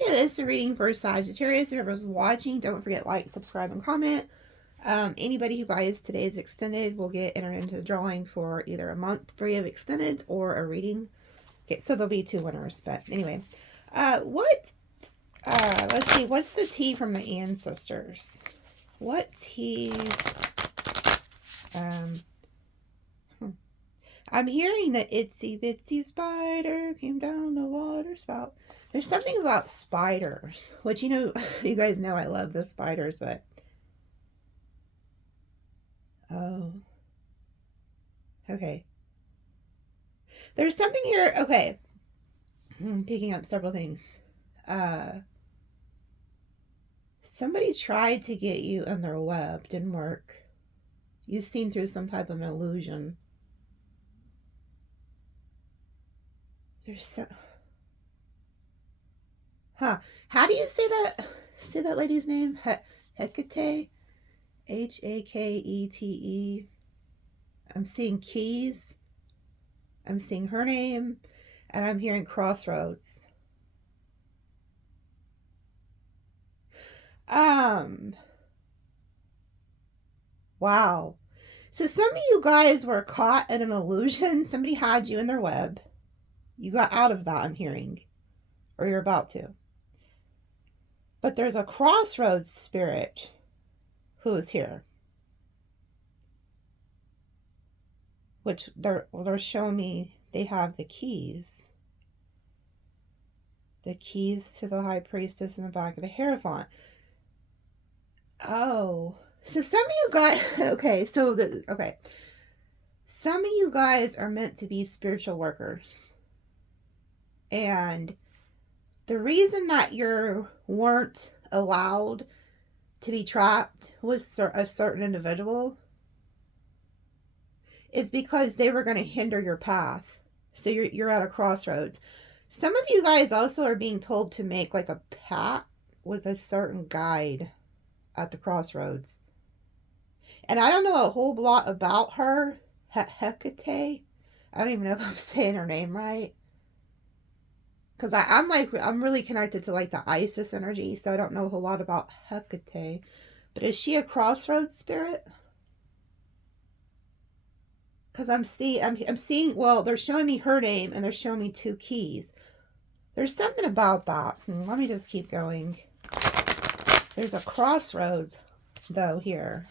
Okay, this is a reading for Sagittarius. Whoever's watching, don't forget like, subscribe, and comment. Anybody who buys today's extended will get entered into the drawing for either a month free of extended or a reading. Okay, so there'll be 2 winners. But anyway, let's see. What's the tea from the ancestors? What tea? I'm hearing that itsy bitsy spider came down the water spout. There's something about spiders, which, you know, you guys know I love the spiders, but oh, okay. There's something here. Okay, I'm picking up several things. Somebody tried to get you in their web, didn't work. You've seen through some type of an illusion. There's so... Huh. How do you say that? Say that lady's name? Hecate? Hakete. I'm seeing keys. I'm seeing her name. And I'm hearing crossroads. Wow. So some of you guys were caught in an illusion. Somebody had you in their web. You got out of that, I'm hearing. Or you're about to. But there's a crossroads spirit who is here. Which they're showing me they have the keys. The keys to the high priestess in the back of the Hierophant. Oh. So some of you guys, okay, some of you guys are meant to be spiritual workers. And the reason that you weren't allowed to be trapped with a certain individual is because they were going to hinder your path. So you're at a crossroads. Some of you guys also are being told to make like a pact with a certain guide at the crossroads. And I don't know a whole lot about her, Hecate. I don't even know if I'm saying her name right. Because I'm really connected to like the Isis energy, so I don't know a whole lot about Hecate. But is she a crossroads spirit? Because I'm seeing, well, they're showing me her name and they're showing me 2 keys. There's something about that. Let me just keep going. There's a crossroads, though, here.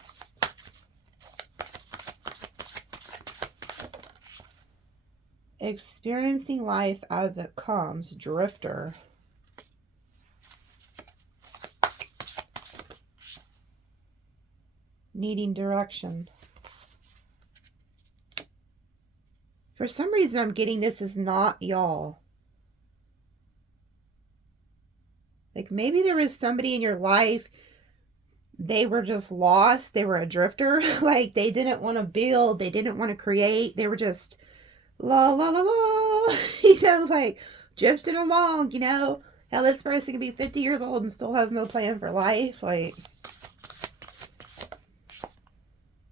Experiencing life as it comes, drifter. Needing direction. For some reason, I'm getting this is not y'all. Like maybe there was somebody in your life, they were just lost. They were a drifter. Like they didn't want to build. They didn't want to create. They were just la la la la, you know, like drifting along, you know. Now this person can be 50 years old and still has no plan for life. Like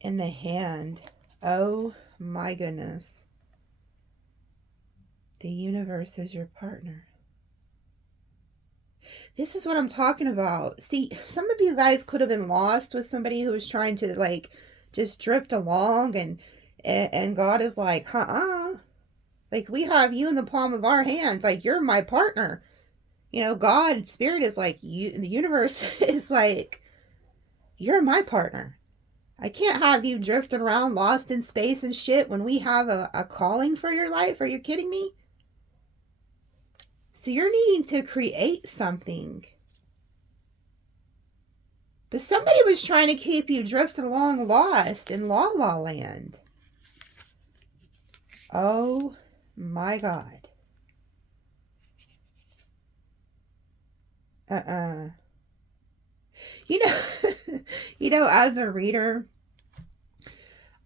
in the hand. Oh my goodness. The universe is your partner. This is what I'm talking about. See, some of you guys could have been lost with somebody who was trying to like just drift along, and God is like, like we have you in the palm of our hand. Like you're my partner. You know, God, spirit is like you. The universe is like, you're my partner. I can't have you drifting around lost in space and shit when we have a calling for your life. Are you kidding me? So you're needing to create something. But somebody was trying to keep you drifting along lost in La La Land. Oh my God. You know, you know, as a reader,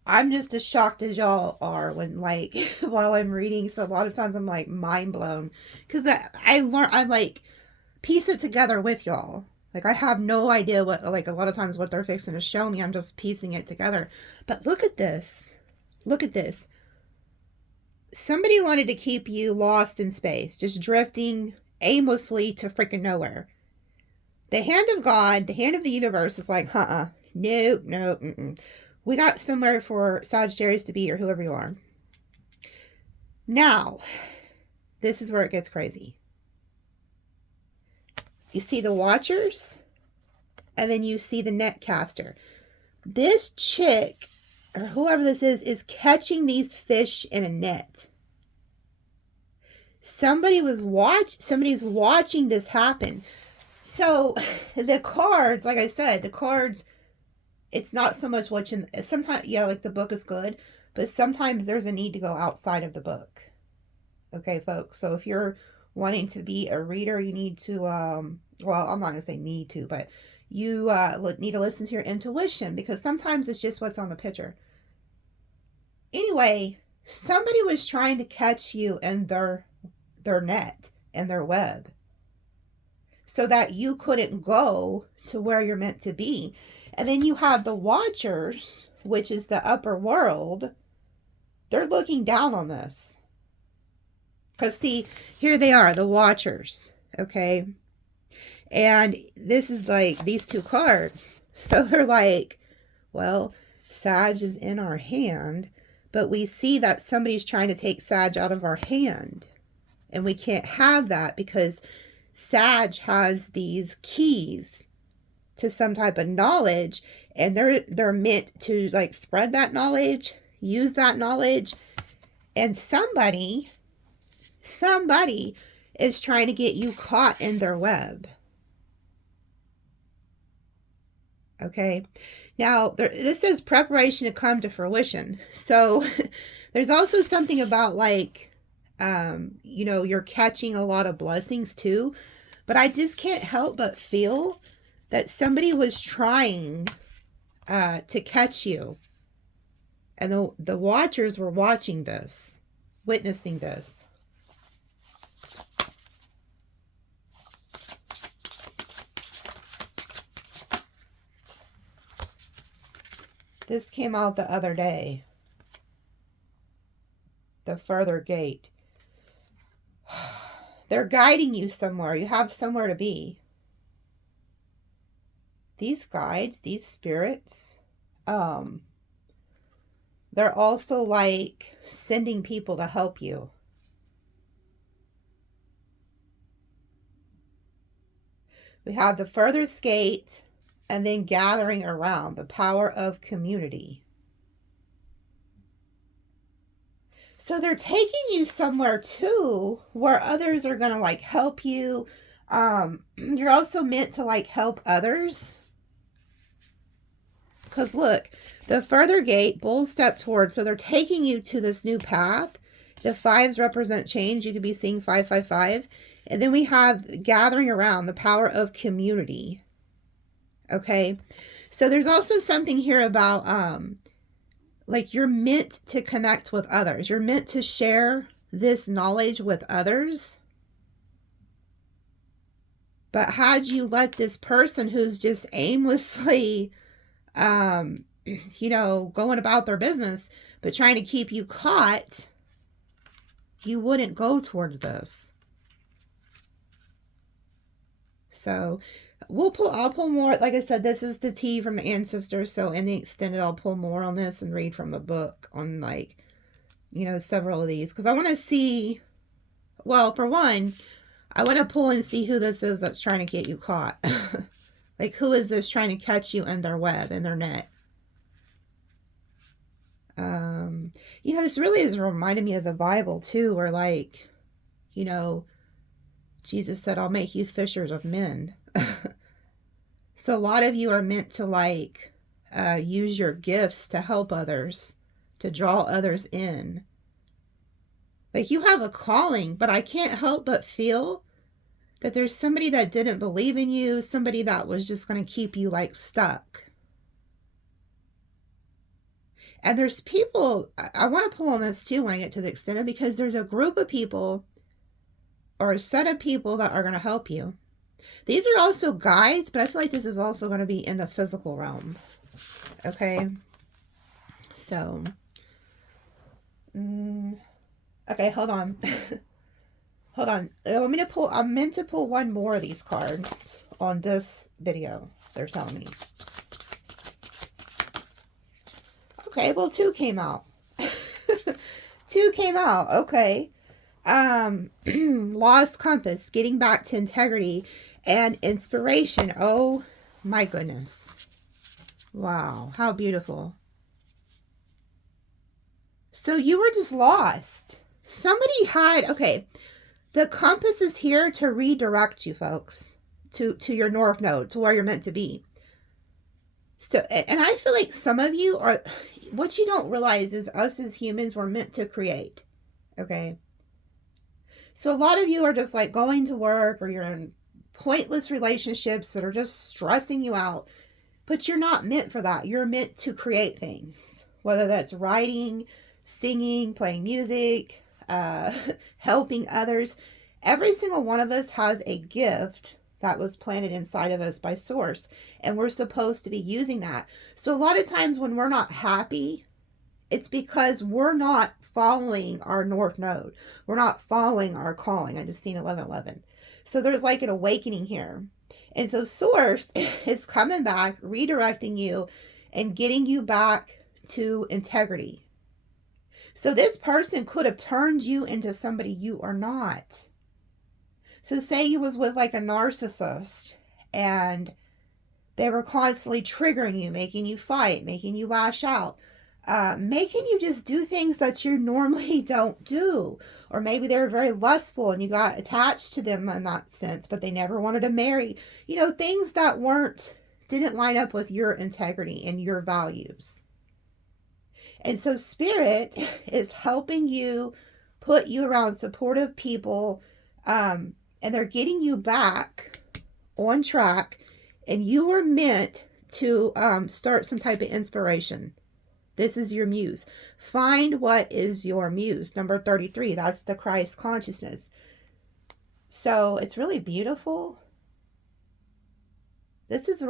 I'm just as shocked as y'all are when like while I'm reading. So a lot of times I'm like mind blown because I learn, I like piece it together with y'all. Like I have no idea what, like a lot of times what they're fixing to show me. I'm just piecing it together. But look at this. Look at this. Somebody wanted to keep you lost in space, just drifting aimlessly to freaking nowhere. The hand of God, the hand of the universe is like, no, no, we got somewhere for Sagittarius to be, or whoever you are. Now, this is where it gets crazy. You see the Watchers, and then you see the Netcaster. This chick, or whoever this is catching these fish in a net. Somebody's watching this happen. So the cards, like I said, the cards, it's not so much watching. Sometimes, yeah, like the book is good, but sometimes there's a need to go outside of the book. Okay, folks. So if you're wanting to be a reader, you need to, well, I'm not going to say need to, but you need to listen to your intuition, because sometimes it's just what's on the picture. Anyway, somebody was trying to catch you in their net and their web, so that you couldn't go to where you're meant to be. And then you have the Watchers, which is the upper world. They're looking down on this. Because see, here they are, the Watchers, okay? And this is like these two cards. So they're like, well, Sag is in our hand, but we see that somebody's trying to take Sag out of our hand. And we can't have that, because Sag has these keys to some type of knowledge, and they're meant to like spread that knowledge, use that knowledge, and somebody is trying to get you caught in their web. Okay, now this is preparation to come to fruition. So there's also something about like, you know, you're catching a lot of blessings too, but I just can't help but feel that somebody was trying to catch you, and the Watchers were watching this, witnessing this. This came out the other day. The further gate. They're guiding you somewhere. You have somewhere to be. These guides, these spirits, they're also like sending people to help you. We have the furthest gate, and then gathering around, the power of community. So they're taking you somewhere too, where others are going to like help you. You're also meant to like help others. Because look, the further gate, bulls step towards. So they're taking you to this new path. The fives represent change. You could be seeing 555. And then we have gathering around, the power of community. Okay. So there's also something here about, like you're meant to connect with others. You're meant to share this knowledge with others. But had you let this person who's just aimlessly, you know, going about their business, but trying to keep you caught, you wouldn't go towards this. So I'll pull more. Like I said, this is the tea from the ancestors. So in the extended, I'll pull more on this and read from the book on like, you know, several of these. Because I want to see, well, for one, I want to pull and see who this is that's trying to get you caught. Like, who is this trying to catch you in their web, in their net? You know, this really is reminding me of the Bible too, where like, you know, Jesus said, I'll make you fishers of men. So a lot of you are meant to like use your gifts to help others, to draw others in. Like you have a calling, but I can't help but feel that there's somebody that didn't believe in you, somebody that was just going to keep you like stuck. And there's people, I want to pull on this too when I get to the extended, because there's a group of people or a set of people that are going to help you. These are also guides, but I feel like this is also going to be in the physical realm. Okay. So, okay, hold on. Hold on. I'm meant to pull one more of these cards on this video. They're telling me. Okay, well, 2 came out. 2 came out. Okay. Lost compass, getting back to integrity and inspiration. Oh my goodness. Wow, how beautiful. So you were just lost. Somebody had, okay, the compass is here to redirect you folks to your north node, to where you're meant to be. So, and I feel like some of you are, what you don't realize is us as humans were meant to create. Okay. So a lot of you are just like going to work, or you're in pointless relationships that are just stressing you out, but you're not meant for that. You're meant to create things, whether that's writing, singing, playing music, helping others. Every single one of us has a gift that was planted inside of us by source, and we're supposed to be using that. So a lot of times when we're not happy, it's because we're not following our north node. We're not following our calling. I just seen 1111. So there's like an awakening here. And so source is coming back, redirecting you and getting you back to integrity. So this person could have turned you into somebody you are not. So say you was with like a narcissist and they were constantly triggering you, making you fight, making you lash out, making you just do things that you normally don't do. Or maybe they were very lustful and you got attached to them in that sense, but they never wanted to marry. You know, things that didn't line up with your integrity and your values. And so spirit is helping you, put you around supportive people, and they're getting you back on track, and you were meant to start some type of inspiration. This is your muse. Find what is your muse. Number 33, that's the Christ consciousness. So it's really beautiful. This is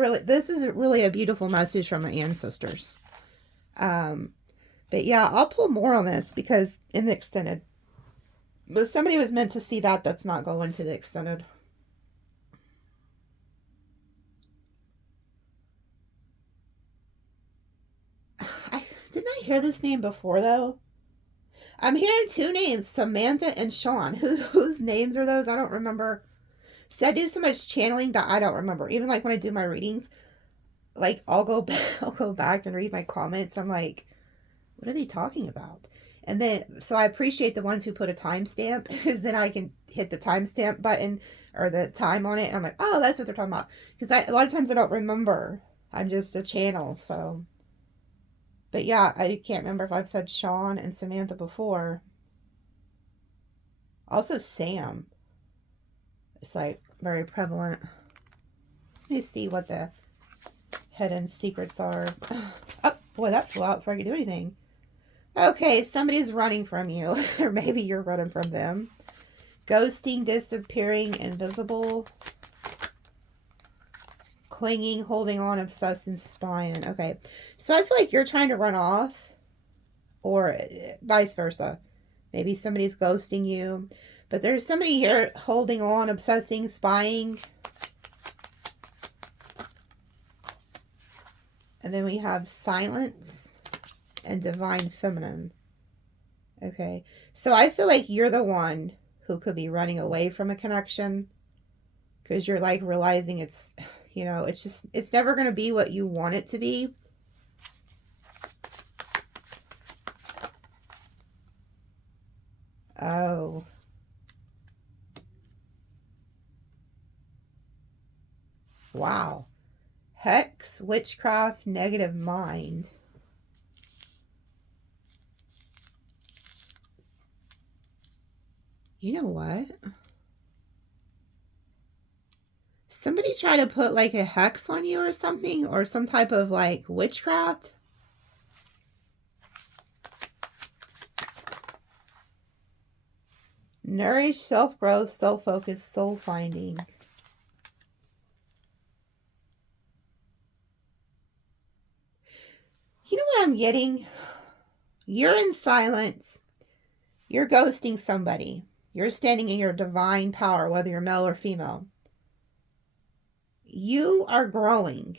really a beautiful message from my ancestors. But yeah, I'll pull more on this because in the extended. But somebody was meant to see that. That's not going to the extended. Didn't I hear this name before, though? I'm hearing 2 names, Samantha and Sean. Whose names are those? I don't remember. So I do so much channeling that I don't remember. Even like when I do my readings, like I'll go back and read my comments. I'm like, what are they talking about? And then, so I appreciate the ones who put a timestamp, because then I can hit the timestamp button or the time on it. And I'm like, oh, that's what they're talking about. Because a lot of times I don't remember. I'm just a channel. So, but yeah, I can't remember if I've said Sean and Samantha before. Also Sam. It's like very prevalent. Let me see what the hidden secrets are. Oh, boy, that flew out before I could do anything. Okay, somebody's running from you, or maybe you're running from them. Ghosting, disappearing, invisible. Clinging, holding on, obsessive, spying. Okay, so I feel like you're trying to run off, or vice versa. Maybe somebody's ghosting you, but there's somebody here holding on, obsessing, spying. And then we have silence and divine feminine. Okay, so I feel like you're the one who could be running away from a connection, because you're like realizing it's, you know, it's never going to be what you want it to be. Oh. Wow. Hex, witchcraft, negative mind. You know what? Somebody try to put like a hex on you or something, or some type of like witchcraft. Nourish, self-growth, self-focus, soul-finding. You know what I'm getting? You're in silence. You're ghosting somebody. You're standing in your divine power, whether you're male or female. You are growing,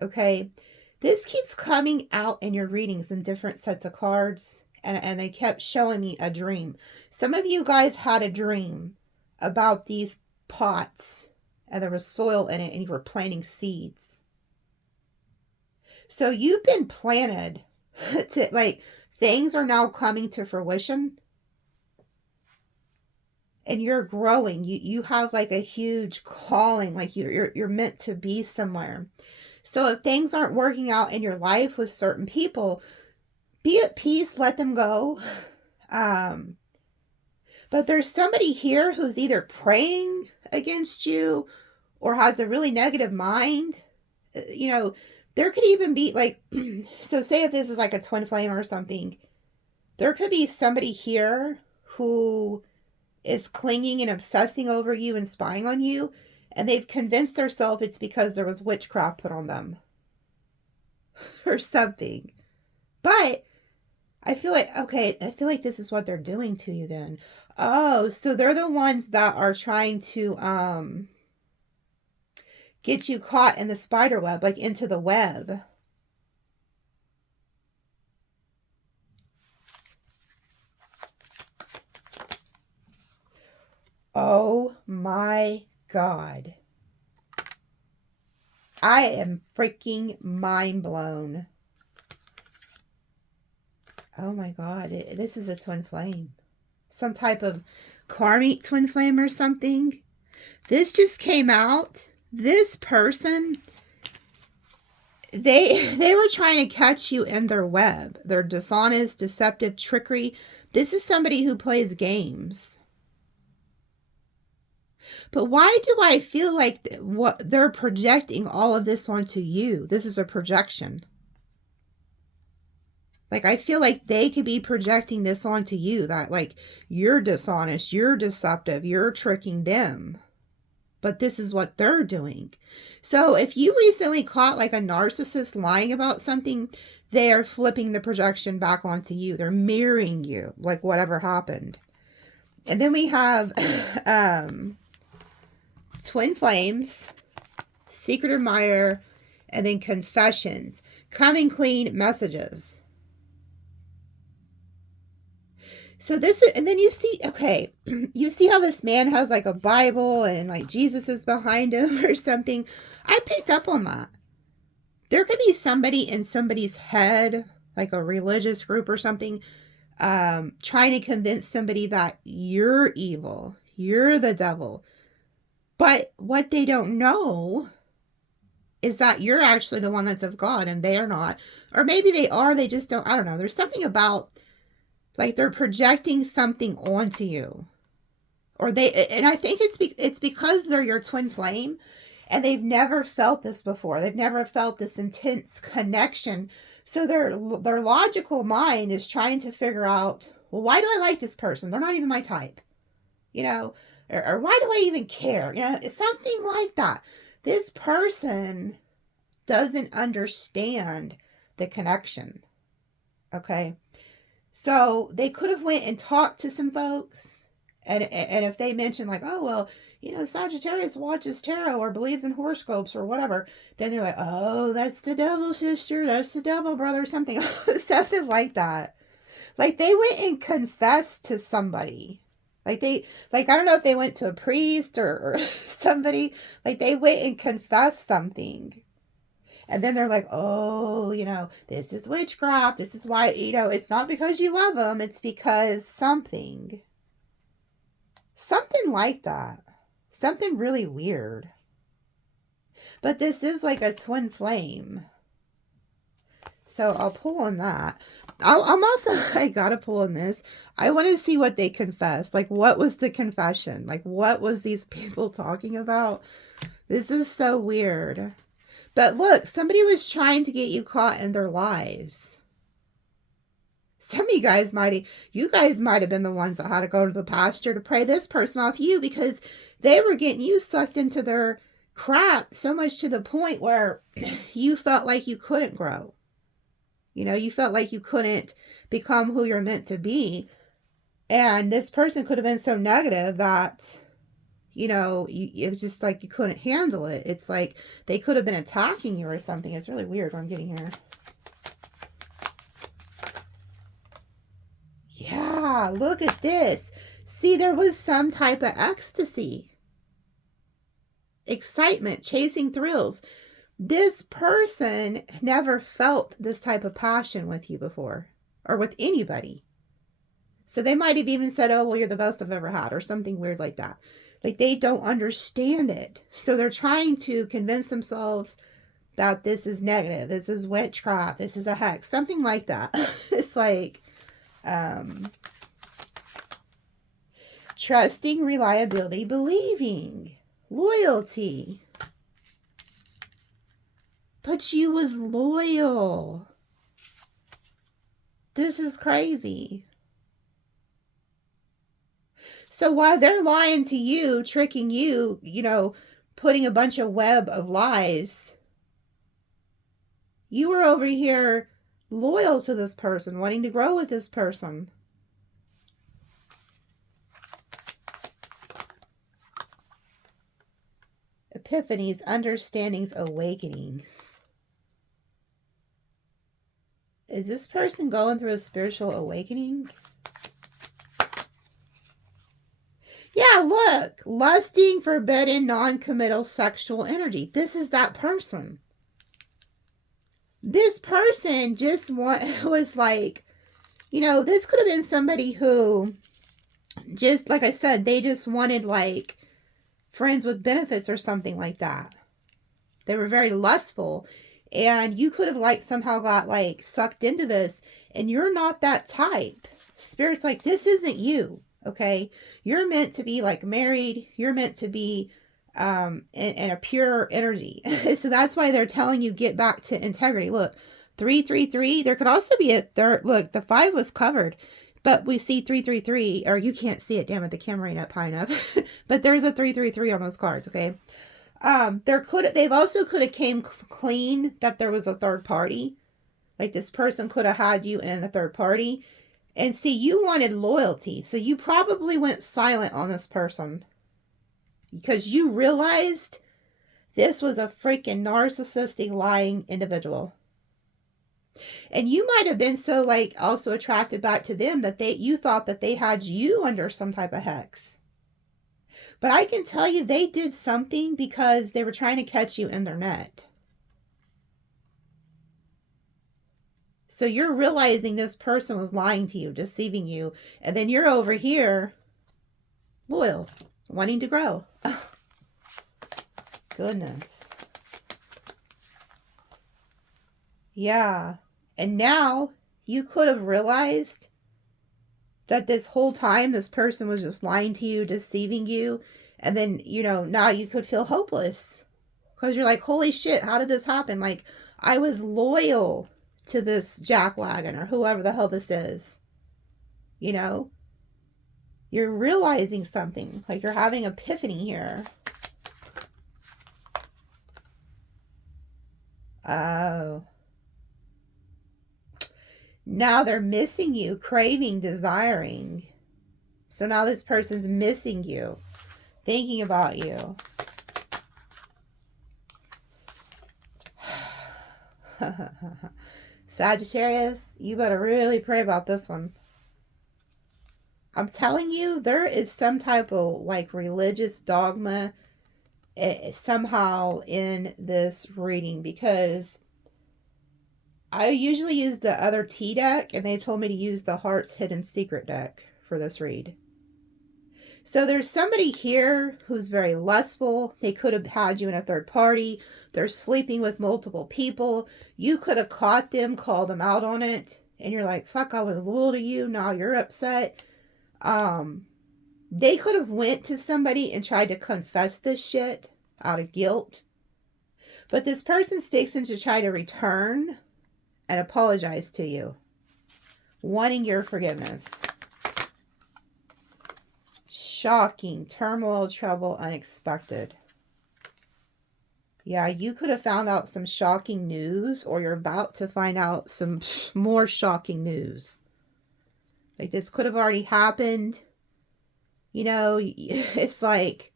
okay? This keeps coming out in your readings in different sets of cards, and they kept showing me a dream. Some of you guys had a dream about these pots, and there was soil in it, and you were planting seeds. So you've been planted to, like, things are now coming to fruition. And you're growing. You have like a huge calling, like you're meant to be somewhere. So if things aren't working out in your life with certain people, be at peace, let them go. But there's somebody here who's either praying against you or has a really negative mind. You know, there could even be like, so say if this is like a twin flame or something, there could be somebody here who is clinging and obsessing over you and spying on you, and they've convinced themselves it's because there was witchcraft put on them or something. But I feel like, okay, I feel like this is what they're doing to you then. Oh, so they're the ones that are trying to get you caught in the spider web, like into the web. Oh my God. I am freaking mind blown. Oh my God. This is a twin flame. Some type of karmic twin flame or something. This just came out. This person, they were trying to catch you in their web. Their dishonest, deceptive trickery. This is somebody who plays games. But why do I feel like what they're projecting all of this onto you? This is a projection. Like, I feel like they could be projecting this onto you, that like you're dishonest, you're deceptive, you're tricking them. But this is what they're doing. So if you recently caught like a narcissist lying about something, they are flipping the projection back onto you. They're mirroring you, like whatever happened. And then we have twin flames, secret admirer, and then confessions, coming clean messages. So this is, and then you see, okay, you see how this man has like a Bible and like Jesus is behind him or something. I picked up on that. There could be somebody in somebody's head, like a religious group or something, trying to convince somebody that you're evil, you're the devil. But what they don't know is that you're actually the one that's of God and they are not. Or maybe they are, they just don't, I don't know. There's something about, like, they're projecting something onto you. Or they, and I think it's because they're your twin flame and they've never felt this before. They've never felt this intense connection. So their logical mind is trying to figure out, well, why do I like this person? They're not even my type. You know, or why do I even care? You know, it's something like that. This person doesn't understand the connection. Okay. So they could have went and talked to some folks. And if they mention like, oh, well, you know, Sagittarius watches tarot or believes in horoscopes or whatever, then they're like, oh, that's the devil, sister. That's the devil, brother, something, something like that. Like they went and confessed to somebody. Like I don't know if they went to a priest or somebody, like they went and confessed something. And then they're like, oh, you know, this is witchcraft. This is why, you know, it's not because you love them. It's because something like that. Something really weird. But this is like a twin flame. So I'll pull on that. I'm also, I gotta pull on this. I want to see what they confess. Like, what was the confession? Like, what was these people talking about? This is so weird. But look, somebody was trying to get you caught in their lives. Some of you guys might have been the ones that had to go to the pastor to pray this person off you because they were getting you sucked into their crap so much to the point where you felt like you couldn't grow. You know, you felt like you couldn't become who you're meant to be. And this person could have been so negative that, you know, it was just like you couldn't handle it. It's like they could have been attacking you or something. It's really weird what I'm getting here. Yeah, look at this. See, there was some type of ecstasy, excitement, chasing thrills. This person never felt this type of passion with you before, or with anybody. So they might have even said, oh, well, you're the best I've ever had, or something weird like that. Like, they don't understand it. So they're trying to convince themselves that this is negative. This is witchcraft. This is a hex. Something like that. It's like, trusting, reliability, believing, loyalty. But you was loyal. This is crazy. So while they're lying to you, tricking you, you know, putting a bunch of web of lies, you were over here loyal to this person, wanting to grow with this person. Epiphanies, understandings, awakenings. Is this person going through a spiritual awakening? Yeah, look. Lusting, forbidden, non-committal sexual energy. This is that person. This person just was like, you know, this could have been somebody who just, like I said, they just wanted like friends with benefits or something like that. They were very lustful. And you could have like somehow got like sucked into this, and you're not that type. Spirit's like, this isn't you. Okay, you're meant to be like married. You're meant to be in a pure energy. So that's why they're telling you get back to integrity. Look, 333. There could also be a third. Look, the 5 was covered, but we see 333, or you can't see it. Damn it, the camera ain't up high enough. But there's a 333 on those cards. Okay. They've also could have came clean that there was a third party. Like this person could have had you in a third party. And see, you wanted loyalty. So you probably went silent on this person because you realized this was a freaking narcissistic, lying individual. And you might have been so like also attracted back to them that you thought that they had you under some type of hex. But I can tell you they did something because they were trying to catch you in their net. So you're realizing this person was lying to you, deceiving you. And then you're over here, loyal, wanting to grow. Oh, goodness. Yeah. And now you could have realized that this whole time this person was just lying to you, deceiving you. And then, you know, now you could feel hopeless. Because you're like, holy shit, how did this happen? Like, I was loyal to this jackwagon or whoever the hell this is. You know? You're realizing something. Like you're having an epiphany here. Oh. Now they're missing you, craving, desiring. So now this person's missing you, thinking about you. Sagittarius, you better really pray about this one. I'm telling you, there is some type of like religious dogma somehow in this reading, because I usually use the other T deck and they told me to use the Heart's Hidden Secret deck for this read. So there's somebody here who's very lustful. They could have had you in a third party. They're sleeping with multiple people. You could have caught them, called them out on it. And you're like, fuck, I was loyal to you. Now you're upset. They could have went to somebody and tried to confess this shit out of guilt. But this person's fixing to try to return and apologize to you, wanting your forgiveness. Shocking, turmoil, trouble, unexpected. Yeah, you could have found out some shocking news, or you're about to find out some more shocking news. Like this could have already happened. You know, it's like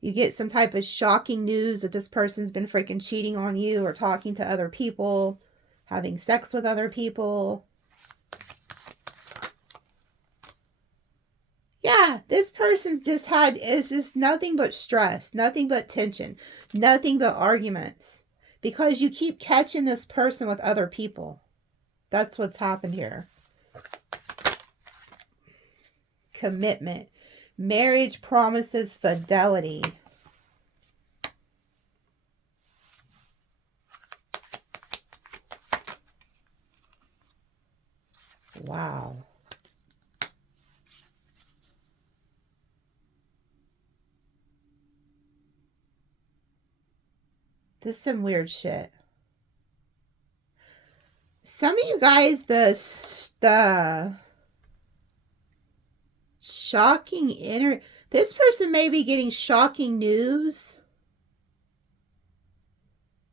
you get some type of shocking news that this person's been freaking cheating on you or talking to other people, having sex with other people. Yeah, this person's just had, it's just nothing but stress, nothing but tension, nothing but arguments. Because you keep catching this person with other people. That's what's happened here. Commitment. Marriage promises fidelity. Wow. This is some weird shit. Some of you guys, the shocking this person may be getting shocking news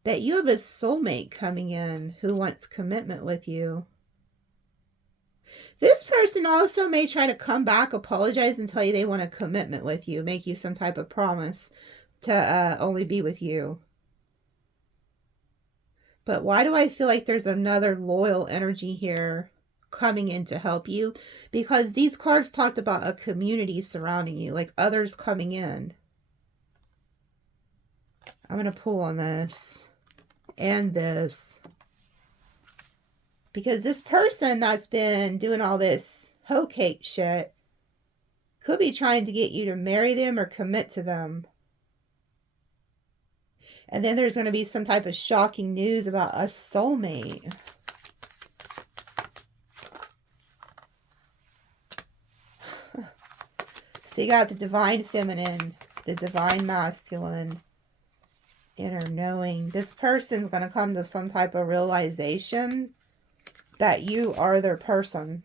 that you have a soulmate coming in who wants commitment with you. This person also may try to come back, apologize, and tell you they want a commitment with you, make you some type of promise to only be with you. But why do I feel like there's another loyal energy here coming in to help you? Because these cards talked about a community surrounding you, like others coming in. I'm going to pull on this and this. Because this person that's been doing all this hoe cake shit could be trying to get you to marry them or commit to them. And then there's going to be some type of shocking news about a soulmate. So you got the divine feminine, the divine masculine, inner knowing. This person's going to come to some type of realization that you are their person.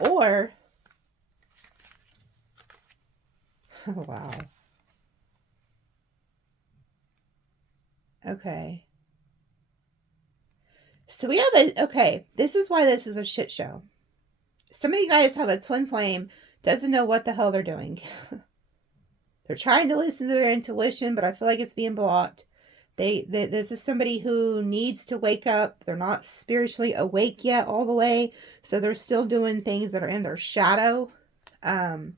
Or, oh, wow. Okay. So we have okay, this is why this is a shit show. Some of you guys have a twin flame, doesn't know what the hell they're doing. They're trying to listen to their intuition, but I feel like it's being blocked. This is somebody who needs to wake up. They're not spiritually awake yet all the way, so they're still doing things that are in their shadow. But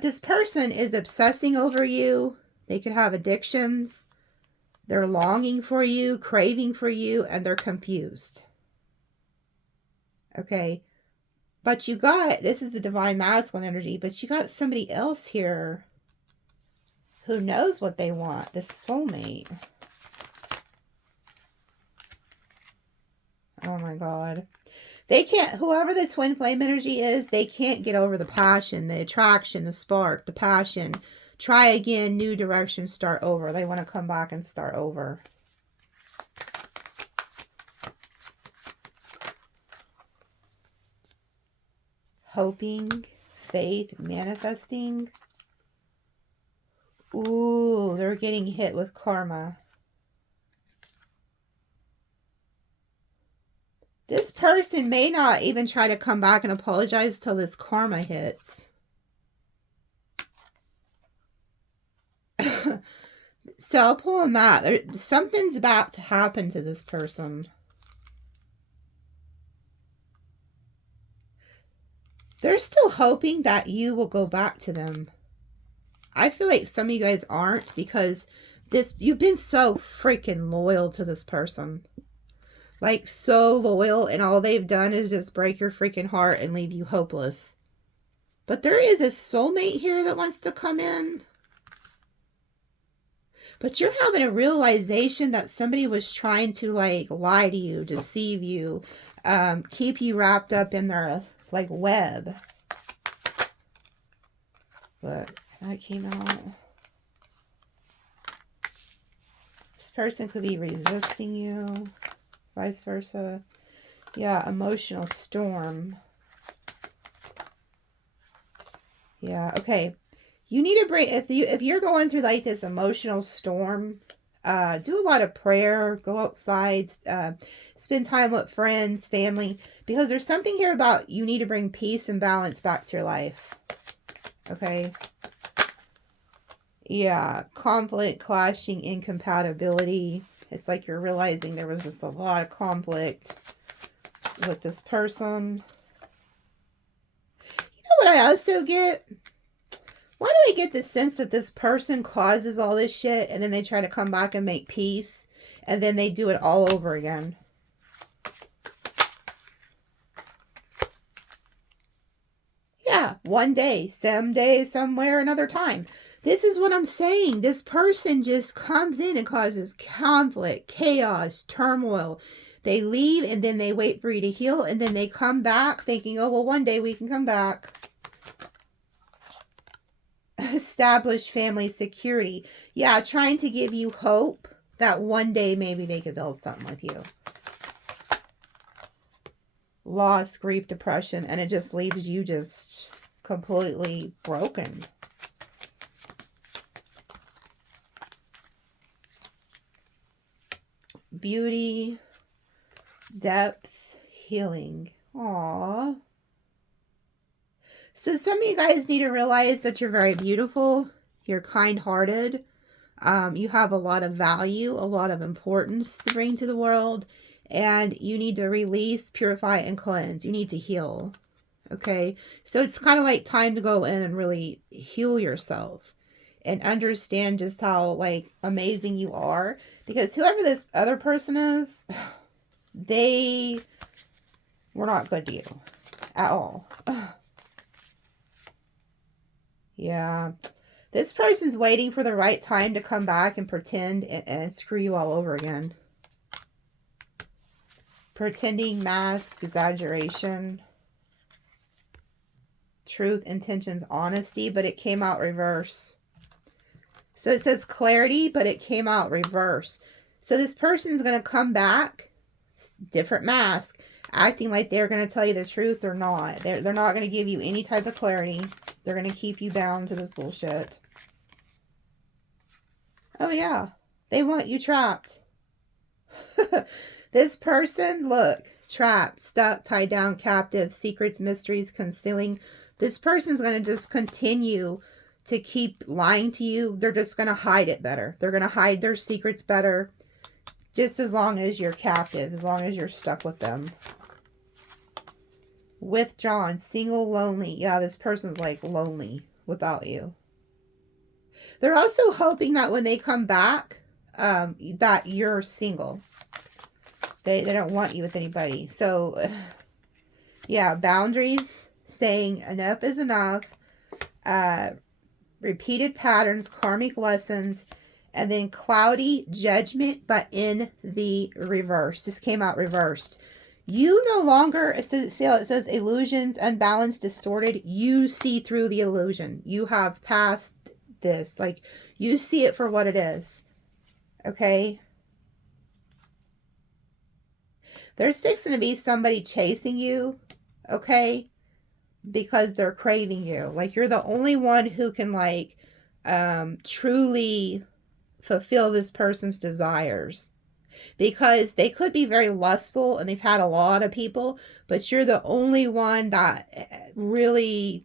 this person is obsessing over you. They could have addictions. They're longing for you, craving for you, and they're confused. Okay. But you got, this is the divine masculine energy, but you got somebody else here who knows what they want, this soulmate. Oh my God. They can't, whoever the twin flame energy is, they can't get over the passion, the attraction, the spark, the passion. Try again, new direction, start over. They want to come back and start over. Hoping, faith, manifesting. Ooh, they're getting hit with karma. This person may not even try to come back and apologize till this karma hits. So I'll pull on that. Something's about to happen to this person. They're still hoping that you will go back to them. I feel like some of you guys aren't, because you've been so freaking loyal to this person. Like, so loyal, and all they've done is just break your freaking heart and leave you hopeless. But there is a soulmate here that wants to come in. But you're having a realization that somebody was trying to, like, lie to you, deceive you, keep you wrapped up in their, like, web. Look, that came out. This person could be resisting you, vice versa. Yeah, emotional storm. Yeah, okay. You need to bring, if you're going through like this emotional storm, Do a lot of prayer, go outside, spend time with friends, family, because there's something here about you need to bring peace and balance back to your life. Okay. Yeah. Conflict, clashing, incompatibility. It's like you're realizing there was just a lot of conflict with this person. You know what I also get? Why do I get the sense that this person causes all this shit and then they try to come back and make peace and then they do it all over again? Yeah, one day, someday, somewhere, another time. This is what I'm saying. This person just comes in and causes conflict, chaos, turmoil. They leave and then they wait for you to heal and then they come back thinking, oh, well, one day we can come back. Establish family security. Yeah, trying to give you hope that one day maybe they could build something with you. Loss, grief, depression, and it just leaves you just completely broken. Beauty, depth, healing. Aww. So some of you guys need to realize that you're very beautiful. You're kind-hearted. You have a lot of value, a lot of importance to bring to the world. And you need to release, purify, and cleanse. You need to heal. Okay? So it's kind of like time to go in and really heal yourself. And understand just how, like, amazing you are. Because whoever this other person is, they were not good to you. At all. Yeah. This person's waiting for the right time to come back and pretend and screw you all over again. Pretending, mask, exaggeration. Truth, intentions, honesty, but it came out reverse. So it says clarity, but it came out reverse. So this person's going to come back, different mask, acting like they're going to tell you the truth or not. They're not going to give you any type of clarity. They're going to keep you bound to this bullshit. Oh, yeah. They want you trapped. This person, look, trapped, stuck, tied down, captive, secrets, mysteries, concealing. This person's going to just continue to keep lying to you. They're just going to hide it better. They're going to hide their secrets better. Just as long as you're captive, as long as you're stuck with them. Withdrawn, single, lonely. Yeah, this person's like lonely without you. They're also hoping that when they come back, that you're single. They don't want you with anybody. So, yeah, boundaries, saying enough is enough. Repeated patterns, karmic lessons, and then cloudy judgment, but in the reverse. This came out reversed. You no longer, see how it says illusions, unbalanced, distorted. You see through the illusion. You have passed this. Like, you see it for what it is. Okay? There's fixing to be somebody chasing you. Okay? Because they're craving you. Like, you're the only one who can, like, truly fulfill this person's desires. Because they could be very lustful and they've had a lot of people, but you're the only one that really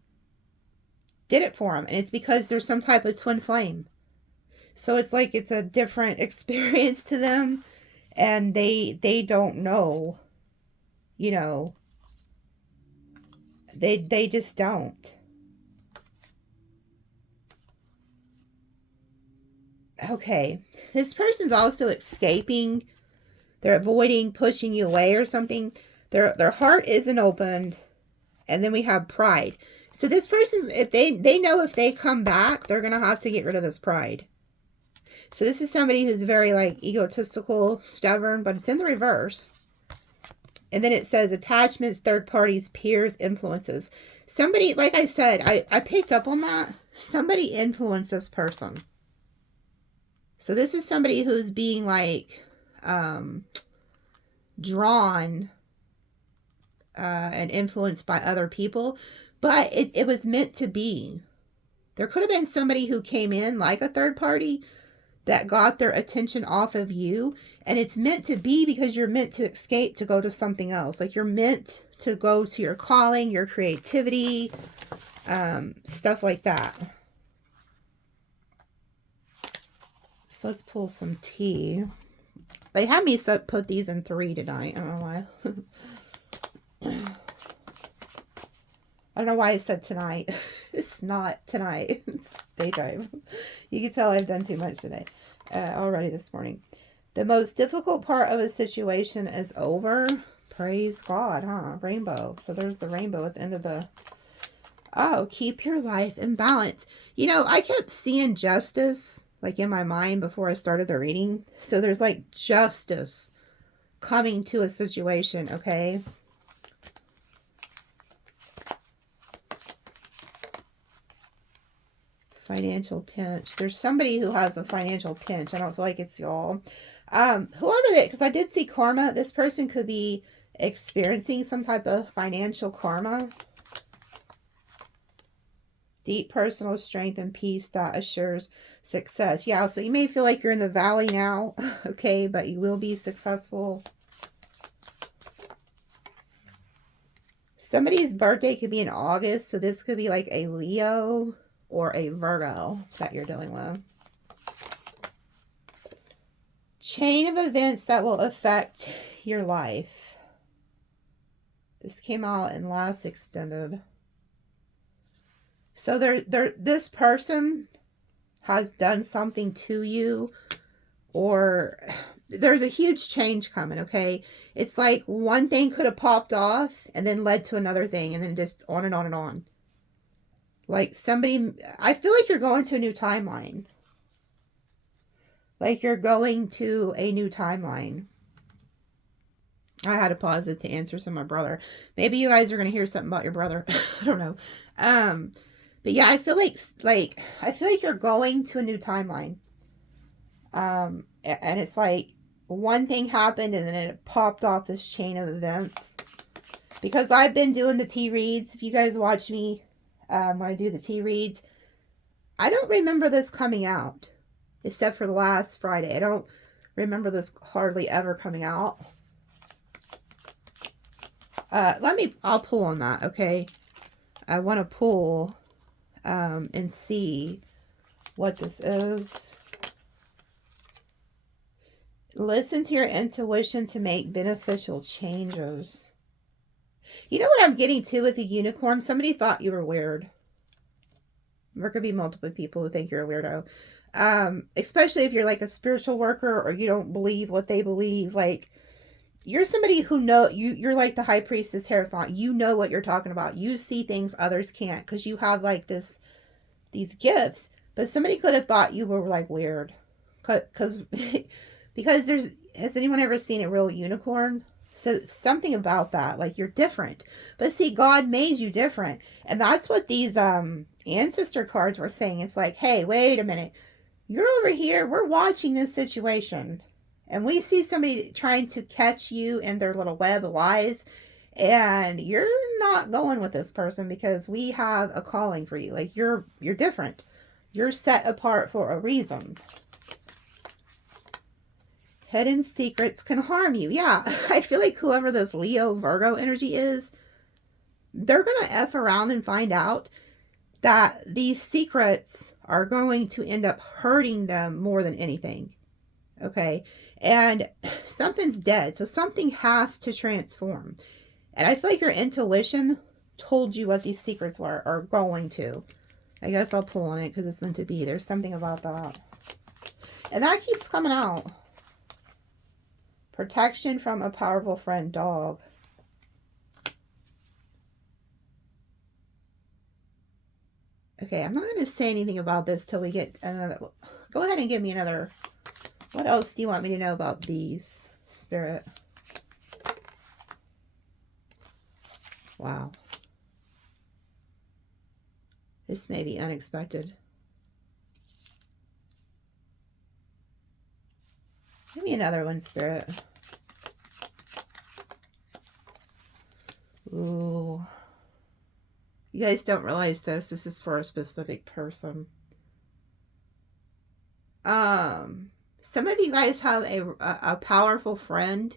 did it for them. And it's because there's some type of twin flame. So it's like it's a different experience to them. And they don't know, you know, they just don't. Okay, this person's also escaping. They're avoiding, pushing you away or something. Their heart isn't opened. And then we have pride. So this person's, if they know if they come back, they're going to have to get rid of this pride. So this is somebody who's very, like, egotistical, stubborn, but it's in the reverse. And then it says attachments, third parties, peers, influences. Somebody, like I said, I picked up on that. Somebody influenced this person. So this is somebody who's being, like, drawn and influenced by other people. But it was meant to be. There could have been somebody who came in like a third party, that got their attention off of you. And it's meant to be because you're meant to escape to go to something else. Like you're meant to go to your calling, your creativity, stuff like that. So let's pull some tea. They had me put these in 3 tonight. I don't know why. I don't know why I said tonight. It's not tonight. It's daytime. You can tell I've done too much today. Already this morning. The most difficult part of a situation is over. Praise God, huh? Rainbow. So there's the rainbow at the end of the... Oh, keep your life in balance. You know, I kept seeing justice, like in my mind before I started the reading. So there's like justice coming to a situation, okay? Financial pinch. There's somebody who has a financial pinch. I don't feel like it's y'all. Whoever they, because I did see karma. This person could be experiencing some type of financial karma. Deep personal strength and peace that assures success. Yeah, so you may feel like you're in the valley now, okay, but you will be successful. Somebody's birthday could be in August, so this could be like a Leo or a Virgo that you're dealing with. Chain of events that will affect your life. This came out in last extended. So this person has done something to you, or there's a huge change coming, okay? It's like one thing could have popped off and then led to another thing, and then just on and on and on. Like somebody, I feel like you're going to a new timeline. Like you're going to a new timeline. I had to pause it to answer some of my brother. Maybe you guys are going to hear something about your brother. I don't know. But yeah, I feel like you're going to a new timeline. And it's like one thing happened and then it popped off this chain of events. Because I've been doing the tea reads. If you guys watch me when I do the tea reads, I don't remember this coming out. Except for the last Friday. I don't remember this hardly ever coming out. I'll pull on that, okay? I want to pull and see what this is. Listen to your intuition to make beneficial changes. You know what I'm getting to with the unicorn? Somebody thought you were weird. There could be multiple people who think you're a weirdo. Especially if you're like a spiritual worker or you don't believe what they believe. Like, you're somebody who you're like the high priestess Hierophant. You know what you're talking about. You see things others can't because you have like these gifts. But somebody could have thought you were like weird. Because has anyone ever seen a real unicorn? So something about that, like you're different. But see, God made you different. And that's what these ancestor cards were saying. It's like, hey, wait a minute. You're over here. We're watching this situation. And we see somebody trying to catch you in their little web of lies. And you're not going with this person because we have a calling for you. Like you're different. You're set apart for a reason. Hidden secrets can harm you. Yeah, I feel like whoever this Leo Virgo energy is, they're going to F around and find out that these secrets are going to end up hurting them more than anything. Okay. And something's dead. So something has to transform. And I feel like your intuition told you what these secrets were, or going to. I guess I'll pull on it because it's meant to be. There's something about that. And that keeps coming out. Protection from a powerful friend dog. Okay, I'm not going to say anything about this till we get another. Go ahead and give me another. What else do you want me to know about these, Spirit? Wow. This may be unexpected. Give me another one, Spirit. Ooh. You guys don't realize this. This is for a specific person. Some of you guys have a powerful friend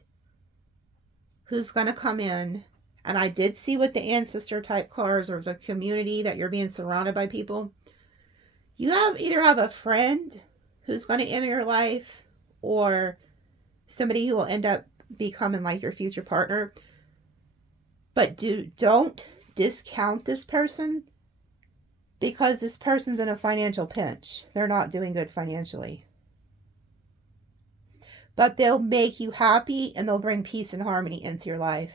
who's going to come in. And I did see with the ancestor type cards, or the community that you're being surrounded by people. You either have a friend who's going to enter your life, or somebody who will end up becoming like your future partner. But don't discount this person, because this person's in a financial pinch. They're not doing good financially. But they'll make you happy, and they'll bring peace and harmony into your life.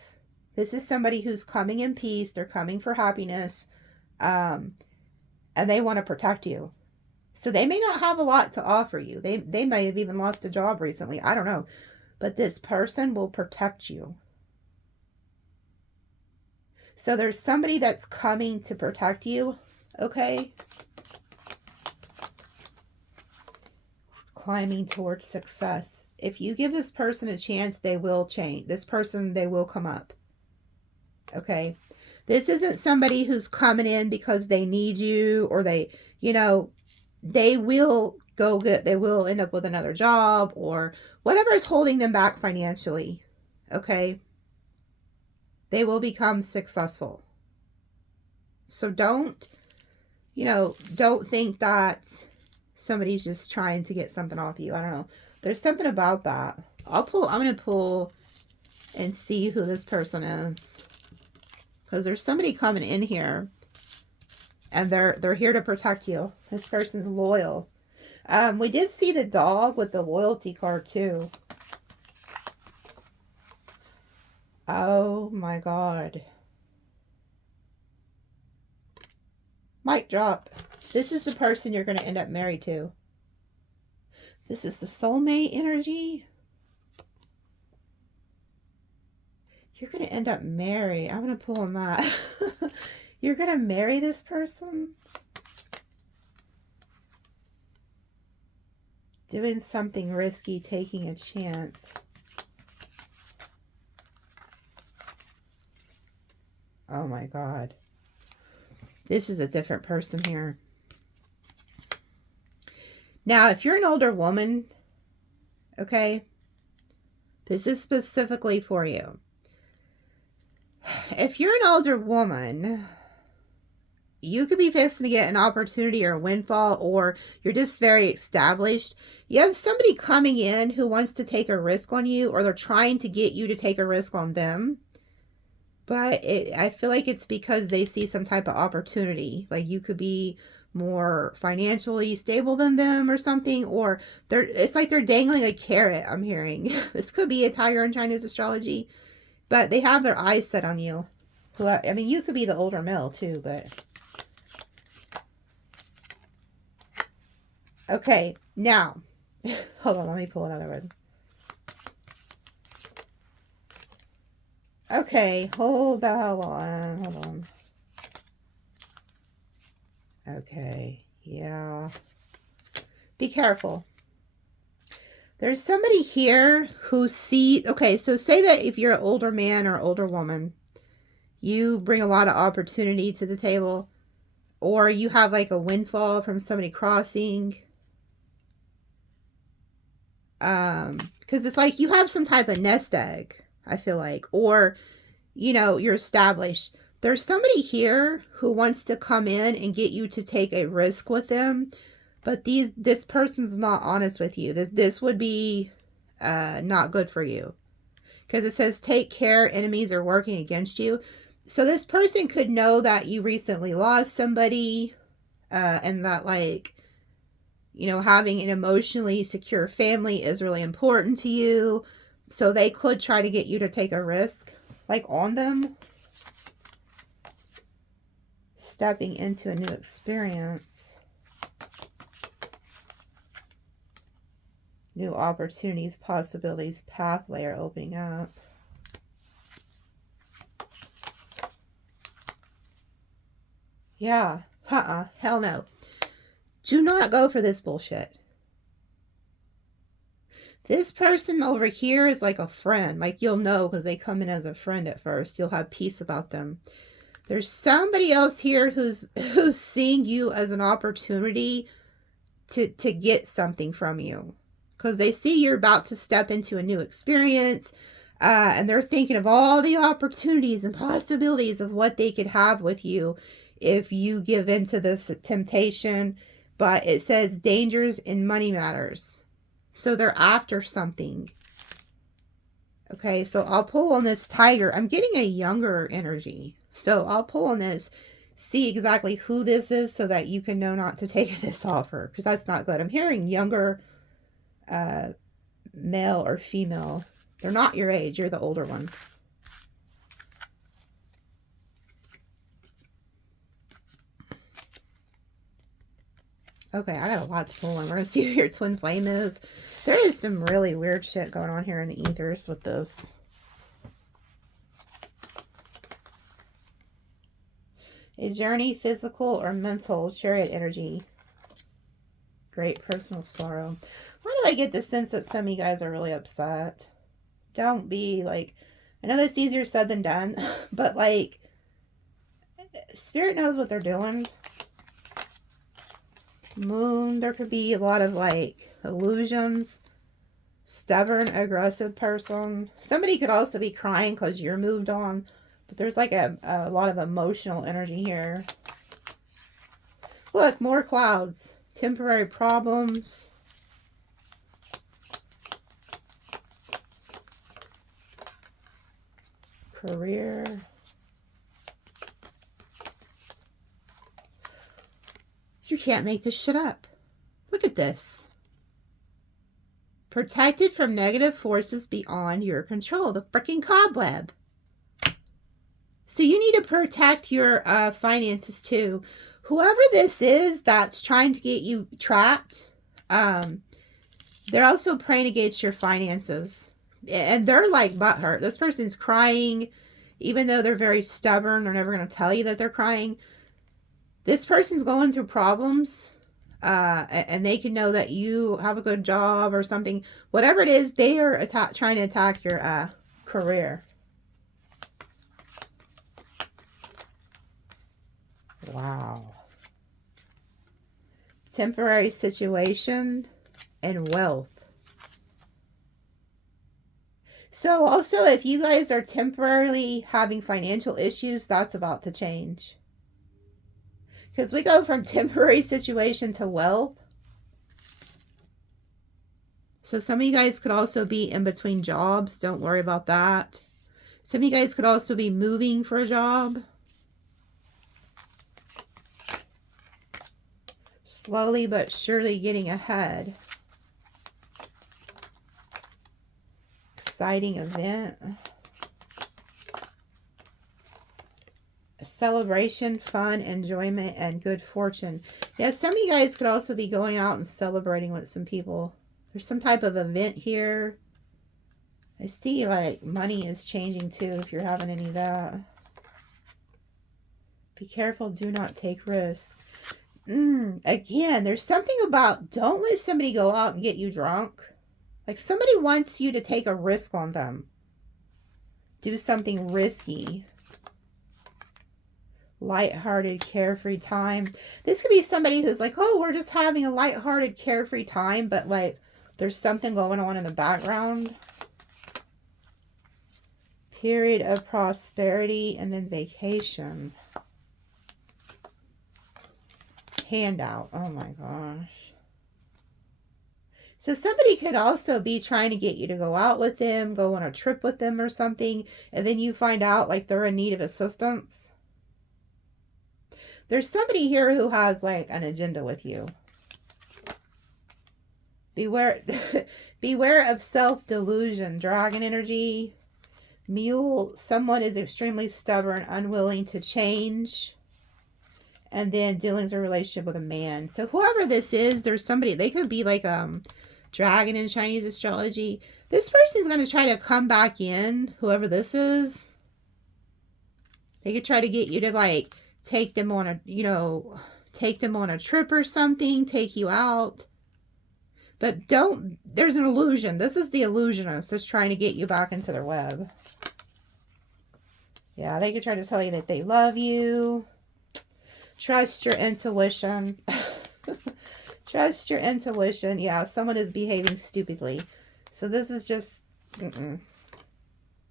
This is somebody who's coming in peace. They're coming for happiness. And they want to protect you. So they may not have a lot to offer you. They may have even lost a job recently. I don't know. But this person will protect you. So there's somebody that's coming to protect you. Okay? Climbing towards success. If you give this person a chance, they will change. This person, they will come up. Okay? This isn't somebody who's coming in because they need you, or they will they will end up with another job, or whatever is holding them back financially. Okay? They will become successful. So don't think that somebody's just trying to get something off you. I don't know. There's something about that. I'm going to pull and see who this person is. Because there's somebody coming in here, and they're here to protect you. This person's loyal. We did see the dog with the loyalty card too. Oh my God. Mic drop. This is the person you're going to end up married to. This is the soulmate energy. You're going to end up married. I'm going to pull on that. You're going to marry this person? Doing something risky, taking a chance. Oh my God. This is a different person here. Now, if you're an older woman, okay, this is specifically for you. If you're an older woman, you could be fixing to get an opportunity or a windfall, or you're just very established. You have somebody coming in who wants to take a risk on you, or they're trying to get you to take a risk on them. But I feel like it's because they see some type of opportunity. Like you could be more financially stable than them or something, or it's like they're dangling a carrot, I'm hearing. This could be a tiger in Chinese astrology, but they have their eyes set on you. I mean, you could be the older male too, but... Okay, now, hold on, let me pull another one. Okay, hold the hell on, hold on. Okay, yeah. Be careful. There's somebody here who okay, so say that if you're an older man or older woman, you bring a lot of opportunity to the table, or you have like a windfall from somebody crossing. Because it's like you have some type of nest egg, I feel like, or, you're established. There's somebody here who wants to come in and get you to take a risk with them, but this person's not honest with you. This would be not good for you, because it says take care, enemies are working against you. So this person could know that you recently lost somebody, and that having an emotionally secure family is really important to you. So they could try to get you to take a risk, on them. Stepping into a new experience. New opportunities, possibilities, pathway are opening up. Yeah. Hell no. Do not go for this bullshit. This person over here is like a friend. You'll know because they come in as a friend at first. You'll have peace about them. There's somebody else here who's seeing you as an opportunity to get something from you, because they see you're about to step into a new experience, and they're thinking of all the opportunities and possibilities of what they could have with you if you give into this temptation. But it says dangers in money matters, so they're after something. Okay, so I'll pull on this tiger. I'm getting a younger energy, so I'll pull on this, see exactly who this is, so that you can know not to take this offer, because that's not good. I'm hearing younger male or female. They're not your age. You're the older one. Okay, I got a lot to pull on. We're going to see who your twin flame is. There is some really weird shit going on here in the ethers with this. A journey, physical or mental, Chariot energy. Great personal sorrow. Why do I get the sense that some of you guys are really upset? Don't be like, I know that's easier said than done, but like, Spirit knows what they're doing. Moon, there could be a lot of like illusions. Stubborn, aggressive person. Somebody could also be crying because you're moved on. But there's like a lot of emotional energy here. Look, more clouds. Temporary problems. Career. You can't make this shit up. Look at this. Protected from negative forces beyond your control. The freaking cobweb. So you need to protect your finances too. Whoever this is that's trying to get you trapped, they're also praying against your finances. And they're like butthurt. This person's crying, even though they're very stubborn. They're never going to tell you that they're crying. This person's going through problems, and they can know that you have a good job or something. Whatever it is, they are trying to attack your career. Wow. Temporary situation and wealth. So also, if you guys are temporarily having financial issues, that's about to change. Because we go from temporary situation to wealth. So some of you guys could also be in between jobs. Don't worry about that. Some of you guys could also be moving for a job. Slowly but surely getting ahead. Exciting event. Celebration, fun, enjoyment, and good fortune. Yeah, some of you guys could also be going out and celebrating with some people. There's some type of event here. I see like money is changing too if you're having any of that. Be careful, do not take risks. Again, there's something about don't let somebody go out and get you drunk. Like somebody wants you to take a risk on them. Do something risky. Lighthearted, carefree time. This could be somebody who's like, oh, we're just having a lighthearted, carefree time, but like there's something going on in the background. Period of prosperity and then vacation. Handout. Oh my gosh. So somebody could also be trying to get you to go out with them, go on a trip with them or something, and then you find out like they're in need of assistance. There's somebody here who has like an agenda with you. Beware, beware of self-delusion. Dragon energy. Mule. Someone is extremely stubborn, unwilling to change. And then dealings or relationship with a man. So whoever this is, there's somebody, they could be like dragon in Chinese astrology. This person's going to try to come back in, whoever this is. They could try to get you to like take them on a, you know, take them on a trip or something, take you out. But don't, there's an illusion. This is the illusionist that's trying to get you back into their web. Yeah, they could try to tell you that they love you. Trust your intuition. Trust your intuition. Yeah, someone is behaving stupidly. So this is just...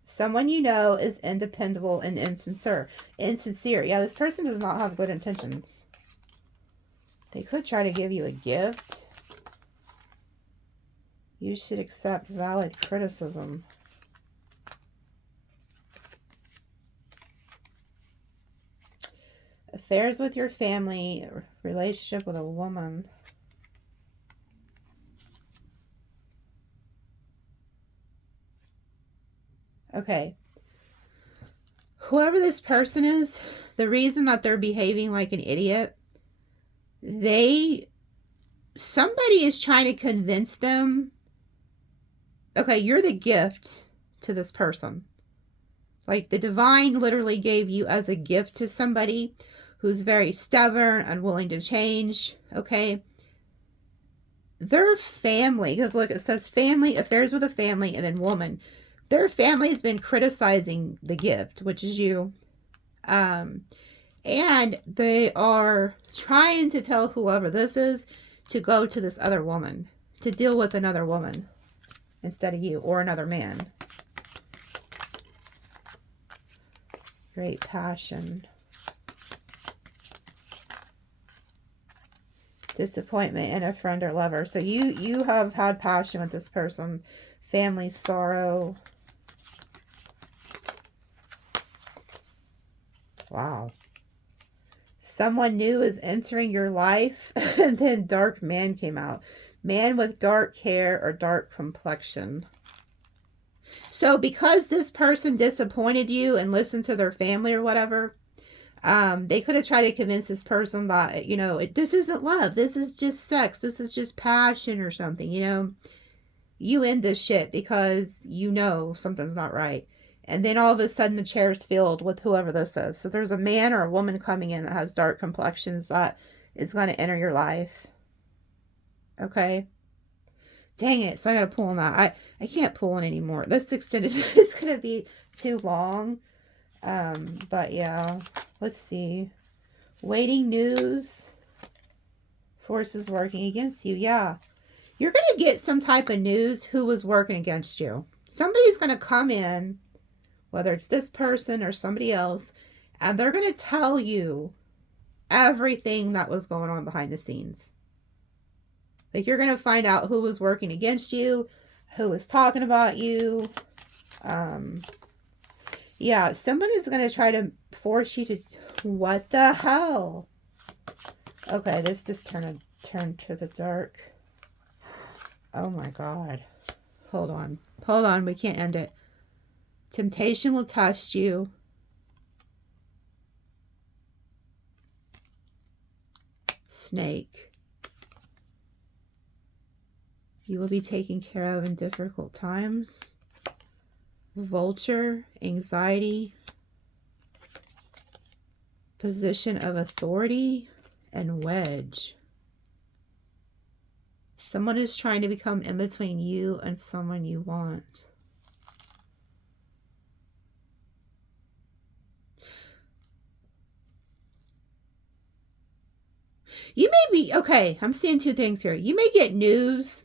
Someone you know is independable and insincere. Insincere. Yeah, this person does not have good intentions. They could try to give you a gift. You should accept valid criticism. Affairs with your family. Relationship with a woman. Okay. Whoever this person is, the reason that they're behaving like an idiot, somebody is trying to convince them, okay, you're the gift to this person. Like the divine literally gave you as a gift to somebody who's very stubborn, unwilling to change, okay? Their family, because look, it says family, affairs with a family, and then woman. Their family has been criticizing the gift, which is you. And they are trying to tell whoever this is to go to this other woman, to deal with another woman instead of you, or another man. Great passion. Disappointment in a friend or lover. So you have had passion with this person. Family sorrow. Wow. Someone new is entering your life. And then dark man came out. Man with dark hair or dark complexion. So because this person disappointed you and listened to their family or whatever, they could have tried to convince this person that, you know, this isn't love. This is just sex. This is just passion or something, you know. You end this shit because you know something's not right. And then all of a sudden the chair's filled with whoever this is. So there's a man or a woman coming in that has dark complexions that is going to enter your life. Okay. Dang it. So I got to pull on that. I can't pull on anymore. This extended is going to be too long. But yeah, let's see. Waiting news. Forces working against you. Yeah. You're going to get some type of news who was working against you. Somebody's going to come in, whether it's this person or somebody else, and they're going to tell you everything that was going on behind the scenes. Like, you're going to find out who was working against you, who was talking about you. Yeah, someone is going to try to force you to... What the hell? Okay, this just turned to the dark. Oh my God. Hold on. Hold on. We can't end it. Temptation will test you. Snake. You will be taken care of in difficult times. Vulture. Anxiety. Position of authority. And wedge. Someone is trying to become in between you and someone you want. You may be, okay, I'm seeing two things here. You may get news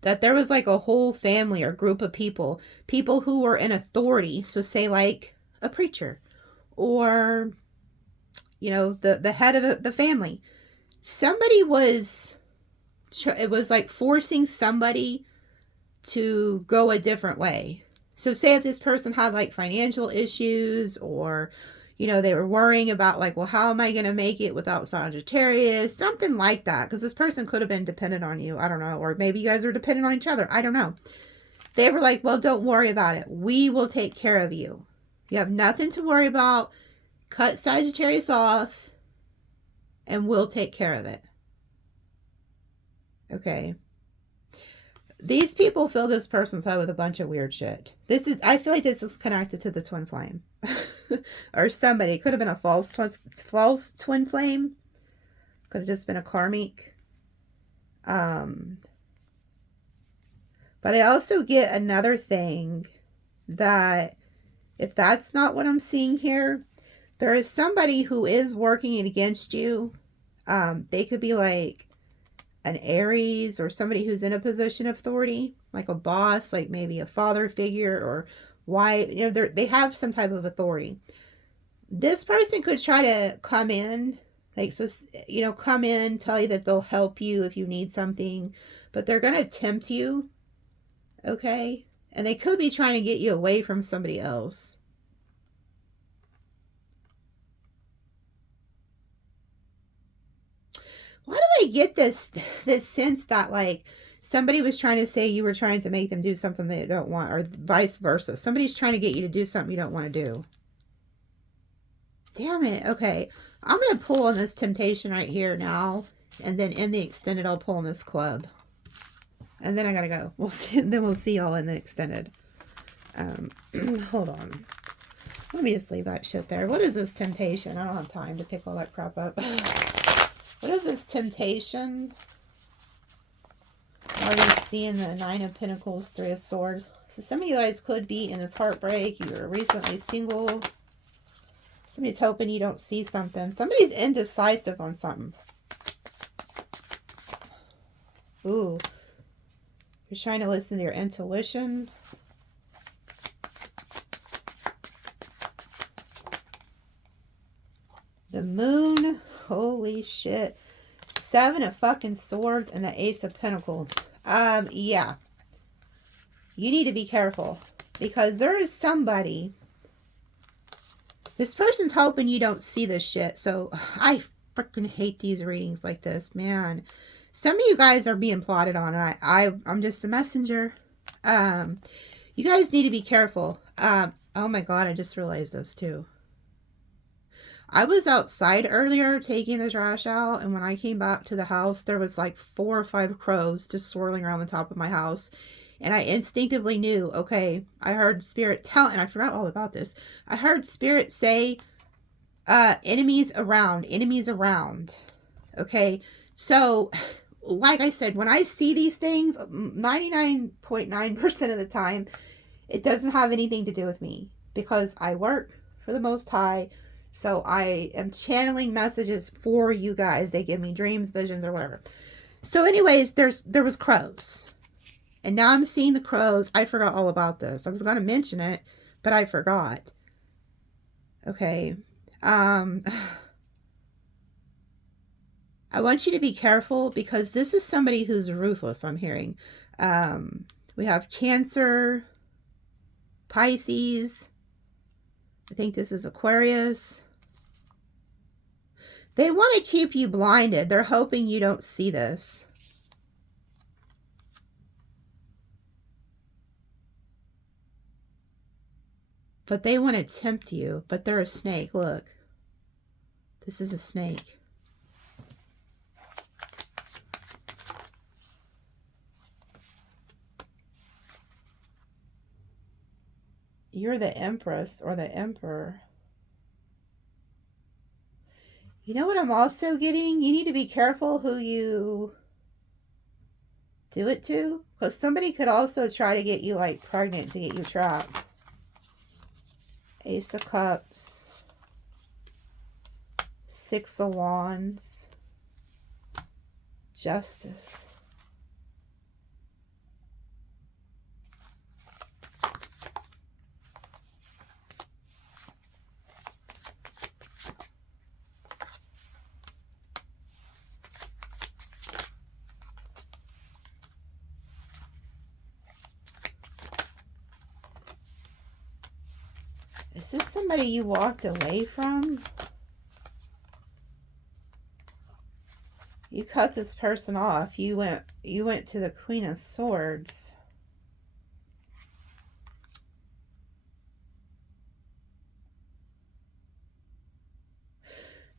that there was like a whole family or group of people who were in authority. So say like a preacher or, you know, the head of the family. Somebody was... It was like forcing somebody to go a different way. So say if this person had like financial issues or, you know, they were worrying about like, well, how am I going to make it without Sagittarius? Something like that. Because this person could have been dependent on you. I don't know. Or maybe you guys were dependent on each other. I don't know. They were like, well, don't worry about it. We will take care of you. You have nothing to worry about. Cut Sagittarius off and we'll take care of it. Okay. These people fill this person's head with a bunch of weird shit. I feel like this is connected to the twin flame. Or somebody. It could have been a false twin flame. Could have just been a karmic. But I also get another thing that if that's not what I'm seeing here, there is somebody who is working against you. They could be like an Aries or somebody who's in a position of authority, like a boss, like maybe a father figure or wife, you know, they have some type of authority. This person could try to come in, like, so, you know, come in, tell you that they'll help you if you need something, but they're going to tempt you, okay? And they could be trying to get you away from somebody else. Why do I get this sense that, like, somebody was trying to say you were trying to make them do something they don't want, or vice versa? Somebody's trying to get you to do something you don't want to do. Damn it. Okay. I'm going to pull on this temptation right here now. And then in the extended, I'll pull on this club. And then I got to go. We'll see. Then we'll see y'all in the extended. Hold on. Let me just leave that shit there. What is this temptation? I don't have time to pick all that crap up. What is this temptation? Already seeing the Nine of Pentacles, Three of Swords. So some of you guys could be in this heartbreak. You were recently single. Somebody's hoping you don't see something. Somebody's indecisive on something. Ooh. You're trying to listen to your intuition. The Moon. Holy shit. Seven of fucking Swords and the Ace of Pentacles. Yeah. You need to be careful. Because there is somebody... This person's hoping you don't see this shit. So, I freaking hate these readings like this, man. Some of you guys are being plotted on. I'm just a messenger. You guys need to be careful. Oh my God, I just realized this too. I was outside earlier taking the trash out. And when I came back to the house, there was like 4 or 5 crows just swirling around the top of my house. And I instinctively knew, okay, I heard Spirit tell, and I forgot all about this. I heard Spirit say, enemies around. Okay. So, like I said, when I see these things, 99.9% of the time, it doesn't have anything to do with me. Because I work for the Most High. So I am channeling messages for you guys. They give me dreams, visions, or whatever. So anyways, there was crows. And now I'm seeing the crows. I forgot all about this. I was going to mention it, but I forgot. Okay. I want you to be careful because this is somebody who's ruthless, I'm hearing. We have Cancer, Pisces. I think this is Aquarius. They want to keep you blinded. They're hoping you don't see this. But they want to tempt you. But they're a snake. Look. This is a snake. You're the Empress or the Emperor. You know what I'm also getting? You need to be careful who you do it to. Because somebody could also try to get you like pregnant to get you trapped. Ace of Cups. 6 of Wands. Justice. Is this somebody you walked away from? You cut this person off. You went to the Queen of Swords.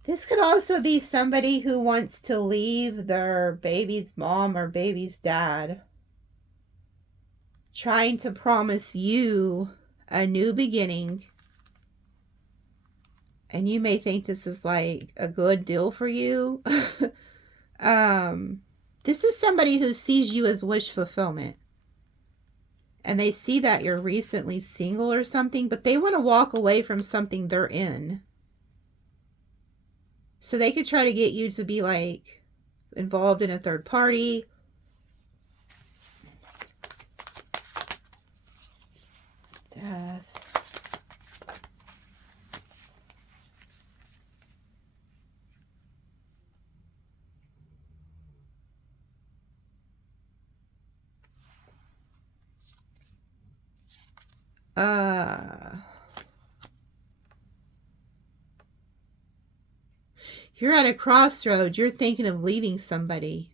This could also be somebody who wants to leave their baby's mom or baby's dad, trying to promise you a new beginning. And you may think this is like a good deal for you. This is somebody who sees you as wish fulfillment. And they see that you're recently single or something, but they want to walk away from something they're in. So they could try to get you to be like, involved in a third party. Death. You're at a crossroads. You're thinking of leaving somebody.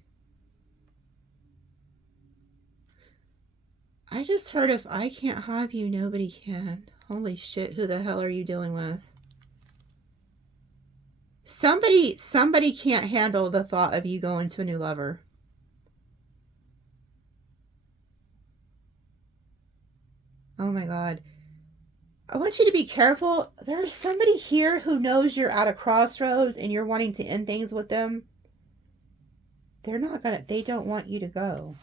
I just heard if I can't have you, nobody can. Holy shit, who the hell are you dealing with? Somebody can't handle the thought of you going to a new lover. Oh my God. I want you to be careful. There's somebody here who knows you're at a crossroads and you're wanting to end things with them. They don't want you to go.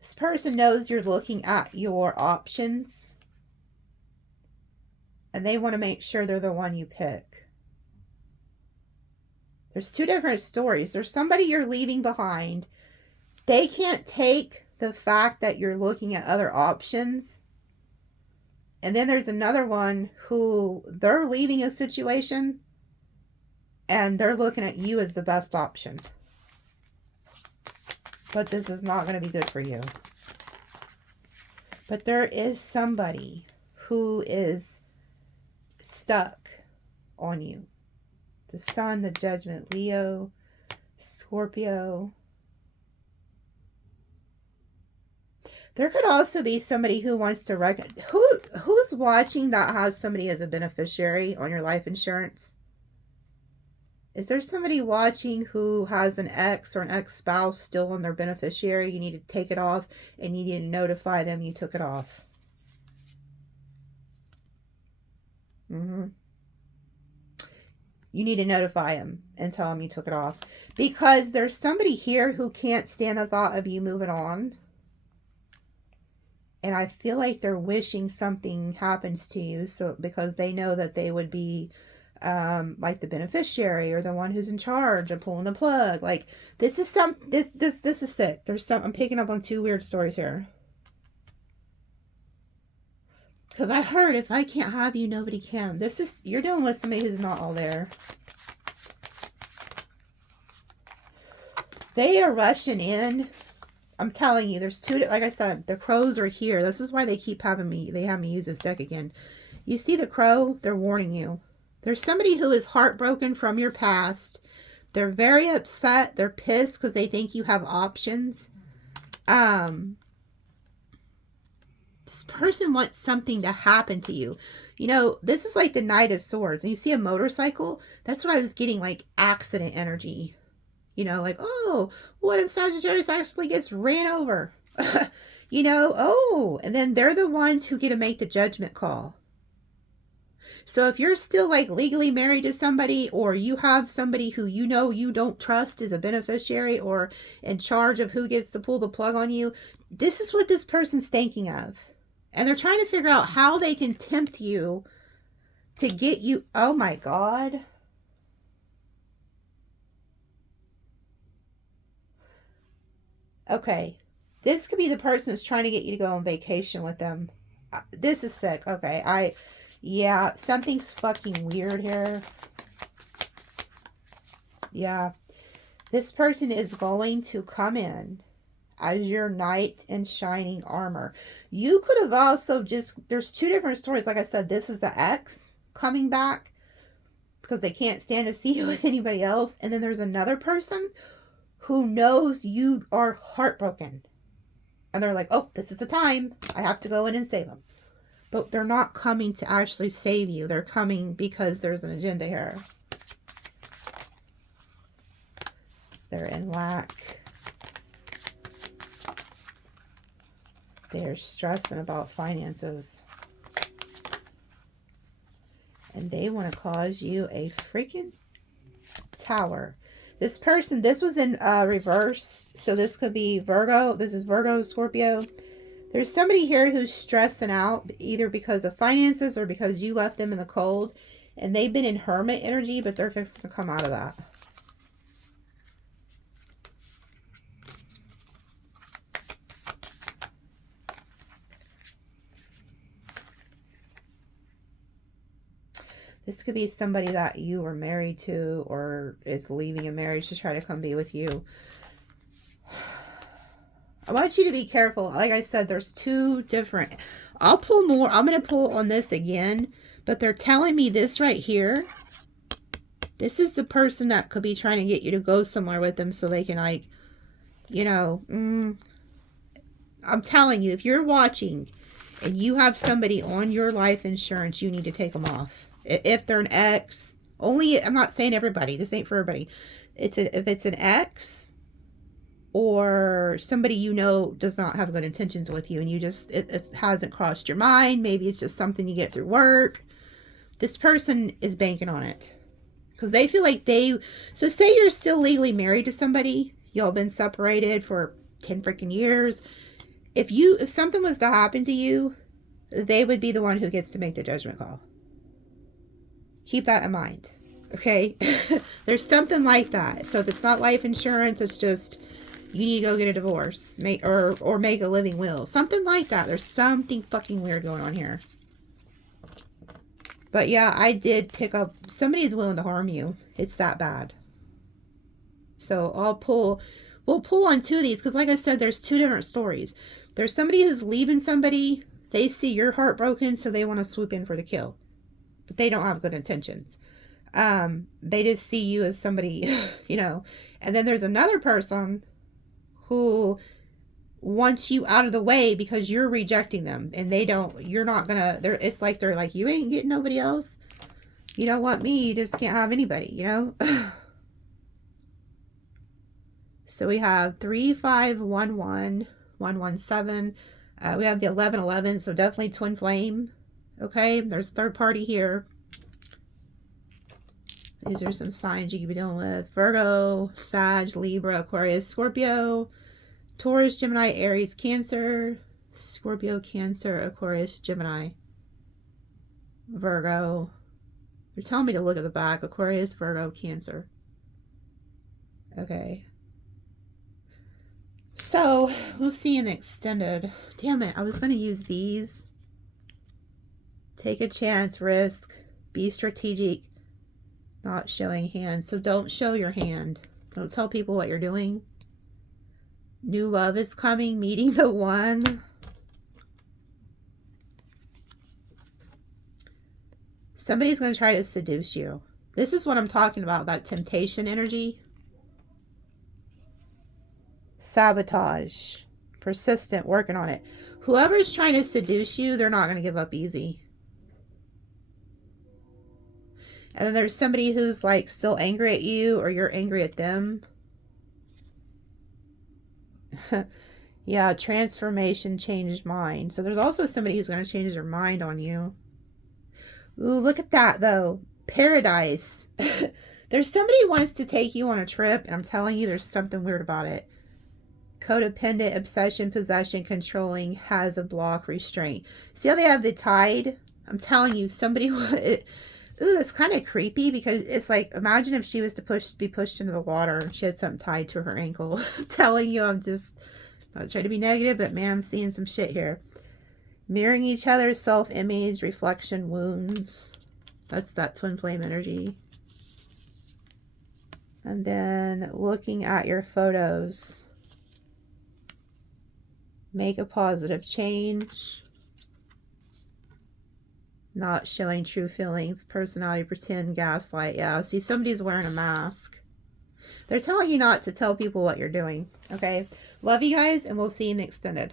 This person knows you're looking at your options and they want to make sure they're the one you pick. There's two different stories. There's somebody you're leaving behind. They can't take the fact that you're looking at other options. And then there's another one who they're leaving a situation and they're looking at you as the best option. But this is not going to be good for you. But there is somebody who is stuck on you. The Sun, the Judgment, Leo, Scorpio. There could also be somebody who wants to who's watching that has somebody as a beneficiary on your life insurance? Is there somebody watching who has an ex or an ex-spouse still on their beneficiary? You need to take it off and you need to notify them you took it off. You need to notify them and tell them you took it off. Because there's somebody here who can't stand the thought of you moving on. And I feel like they're wishing something happens to you. So because they know that they would be like the beneficiary or the one who's in charge of pulling the plug. Like this is sick. I'm picking up on two weird stories here. Because I heard if I can't have you, nobody can. You're dealing with somebody who's not all there. They are rushing in. I'm telling you, there's two, like I said, the crows are here. This is why they keep having me, they have me use this deck again. You see the crow? They're warning you. There's somebody who is heartbroken from your past. They're very upset. They're pissed because they think you have options. This person wants something to happen to you. You know, this is like the Knight of Swords. And you see a motorcycle? That's what I was getting, like accident energy. You know, like, oh, what if Sagittarius actually gets ran over? You know, oh, and then they're the ones who get to make the judgment call. So if you're still like legally married to somebody, or you have somebody who you know you don't trust as a beneficiary or in charge of who gets to pull the plug on you, this is what this person's thinking of. And they're trying to figure out how they can tempt you to get you. Oh my God. Okay. This could be the person that's trying to get you to go on vacation with them. This is sick. Okay. Yeah, something's fucking weird here. Yeah. This person is going to come in as your knight in shining armor. You could have also there's two different stories. Like I said, this is the ex coming back because they can't stand to see you with anybody else. And then there's another person who knows you are heartbroken. And they're like, oh, this is the time. I have to go in and save them. But they're not coming to actually save you. They're coming because there's an agenda here. They're in lack. They're stressing about finances. And they want to cause you a freaking tower. This person, this was in reverse. So this could be Virgo. This is Virgo, Scorpio. There's somebody here who's stressing out either because of finances or because you left them in the cold. And they've been in hermit energy, but they're fixing to come out of that. This could be somebody that you were married to or is leaving a marriage to try to come be with you. I want you to be careful. Like I said, there's two different. I'll pull more. I'm going to pull on this again. But they're telling me this right here. This is the person that could be trying to get you to go somewhere with them so they can, like, you know. I'm telling you, if you're watching and you have somebody on your life insurance, you need to take them off. If they're an ex, only, I'm not saying everybody. This ain't for everybody. If it's an ex or somebody you know does not have good intentions with you and you just, it hasn't crossed your mind. Maybe it's just something you get through work. This person is banking on it. Because they feel like so say you're still legally married to somebody. Y'all been separated for 10 freaking years. If something was to happen to you, they would be the one who gets to make the judgment call. Keep that in mind. Okay? There's something like that. So if it's not life insurance, it's just you need to go get a divorce. Or make a living will. Something like that. There's something fucking weird going on here. But yeah, I did pick up, somebody's willing to harm you. It's that bad. So we'll pull on two of these because like I said, there's two different stories. There's somebody who's leaving somebody. They see your heart broken, so they want to swoop in for the kill. But they don't have good intentions. They just see you as somebody, you know. And then there's another person who wants you out of the way because you're rejecting them and you're not gonna, it's like they're like, you ain't getting nobody else. You don't want me, you just can't have anybody, you know. So we have 3511 117. We have the 1111, so definitely twin flame. Okay, there's a third party here. These are some signs you could be dealing with: Virgo, Sag, Libra, Aquarius, Scorpio, Taurus, Gemini, Aries, Cancer, Scorpio, Cancer, Aquarius, Gemini, Virgo. They're telling me to look at the back. Aquarius, Virgo, Cancer. Okay. So, we'll see in the extended. Damn it, I was going to use these. Take a chance, risk, be strategic, not showing hands. So don't show your hand. Don't tell people what you're doing. New love is coming, meeting the one. Somebody's going to try to seduce you. This is what I'm talking about, that temptation energy. Sabotage. Persistent, working on it. Whoever's trying to seduce you, they're not going to give up easy. And then there's somebody who's like still angry at you or you're angry at them. Yeah, transformation, changed mind. So there's also somebody who's going to change their mind on you. Ooh, look at that though. Paradise. There's somebody who wants to take you on a trip, and I'm telling you there's something weird about it. Codependent, obsession, possession, controlling, has a block, restraint. See how they have the tide? I'm telling you, somebody... Ooh, that's kind of creepy because it's like, imagine if she was to be pushed into the water and she had something tied to her ankle. I'm telling you, I'm just not trying to be negative, but man, I'm seeing some shit here. Mirroring each other, self-image, reflection, wounds. That's that twin flame energy. And then looking at your photos. Make a positive change. Not showing true feelings, personality, pretend, gaslight. Yeah, see, somebody's wearing a mask. They're telling you not to tell people what you're doing. Okay? Love you guys, and we'll see you in the extended.